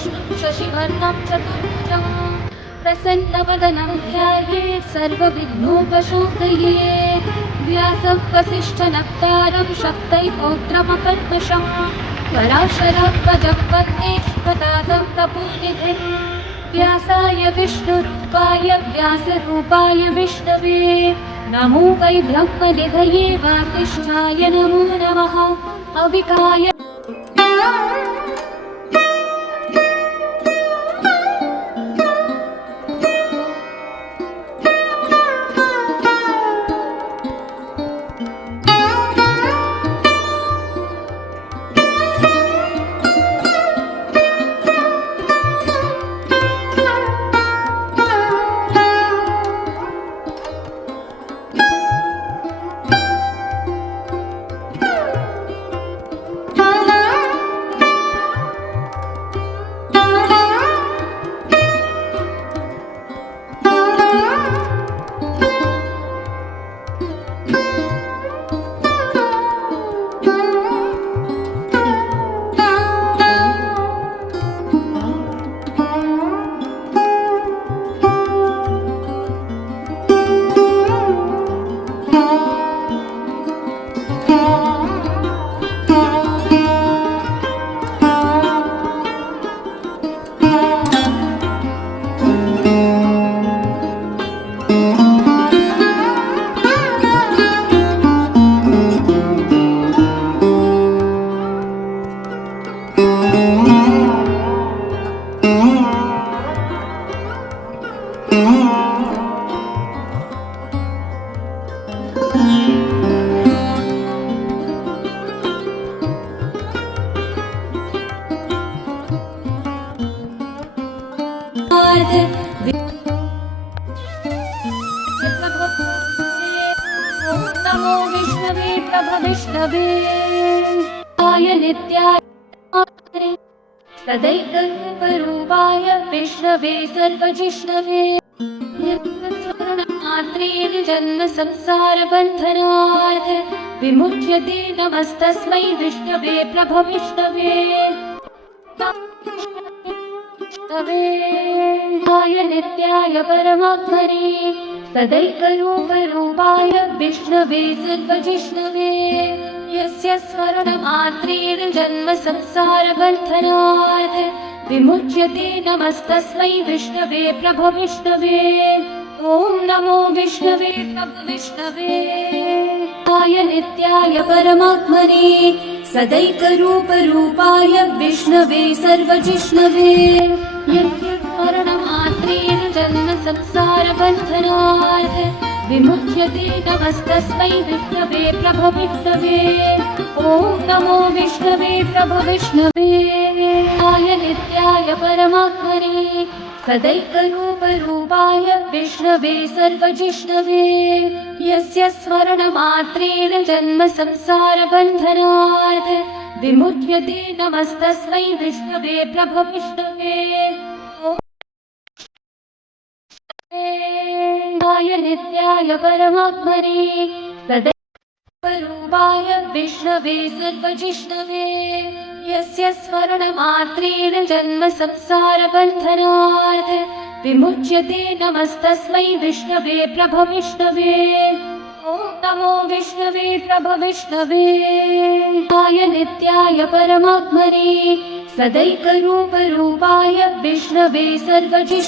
विष्णुं शशिवर्णं चतुर्भुजं प्रसन्नवदनं ध्यायेत् सर्वविघ्नोपशान्तये। व्यासं वसिष्ठनप्तारं शक्तैपौत्रमकल्मषम् पराशरात्मजं वन्दे स्वतातं तपोनिधिम्। व्यासाय विष्णुरूपाय व्यासरूपाय विष्णवे नमो वै ब्रह्मनिधये वासिष्ठाय नमो नमः। अविकाय नमो विष्णवे प्रभविष्णवे आय नित्याय सदैकरूपाय विष्णवे सर्वजिष्णवे मात्रेण जन्म संसारबन्धनात् विमुच्यते नमस्तस्मै विष्णवे प्रभविष्णवे आय नित्याय परमात्मने सदैकरूपाय विष्णवे सर्वजिष्णवे यस्य स्मरणमात्रेण जन्म संसारबन्धनात् विमुच्यते नमस्तस्मै विष्णवे प्रभविष्णवे। ॐ नमो विष्णवे प्रभविष्णवे आय नित्याय परमात्मने सदैकरूपाय विष्णवे सर्वजिष्णवे यस्य स्मरणमात्रेण जन्म संसारबन्धनात् विमुच्यते नमस्तस्मै विष्णवे प्रभविष्णवे। ॐ नमो विष्णवे प्रभविष्णवे आय नित्याय परमात्मने सदैकरूपाय विष्णवे सर्वजिष्णवे यस्य स्मरणमात्रेण जन्म संसारबन्धनात् विमुच्यते नमस्तस्मै विष्णवे प्रभविष्णवे। आय नित्याय परमात्मने सदैकरूपाय विष्णवे सर्वजिष्णवे यस्य स्मरणमात्रेण जन्म संसारबन्धनात् विमुच्यते नमस्तस्मै विष्णवे प्रभविष्णवे। ॐ नमो विष्णवे प्रभविष्णवे आय नित्याय परमात्मने सदैकरूपाय विष्णवे सर्वजिष्णवे